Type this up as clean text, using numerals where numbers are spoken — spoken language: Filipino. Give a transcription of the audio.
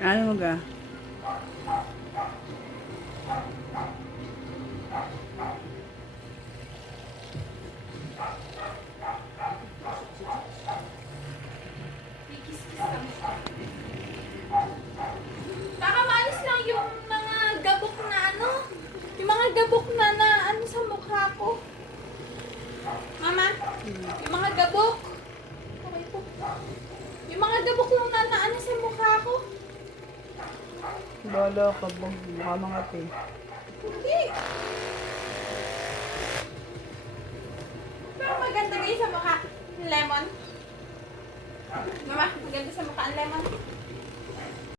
Ano mo ga? Kikis-kis lang siya. Baka maalis lang yung mga gabok na ano. Yung mga gabok na ano sa mukha ko. Mama, yung mga gabok. Okay po. Yung mga gabok lang na ano sa mukha ko. Bala ka ba? Mukha mga te. Hindi. Pero maganda kayo sa mukha. Lemon. Mama, maganda sa mukha ang lemon.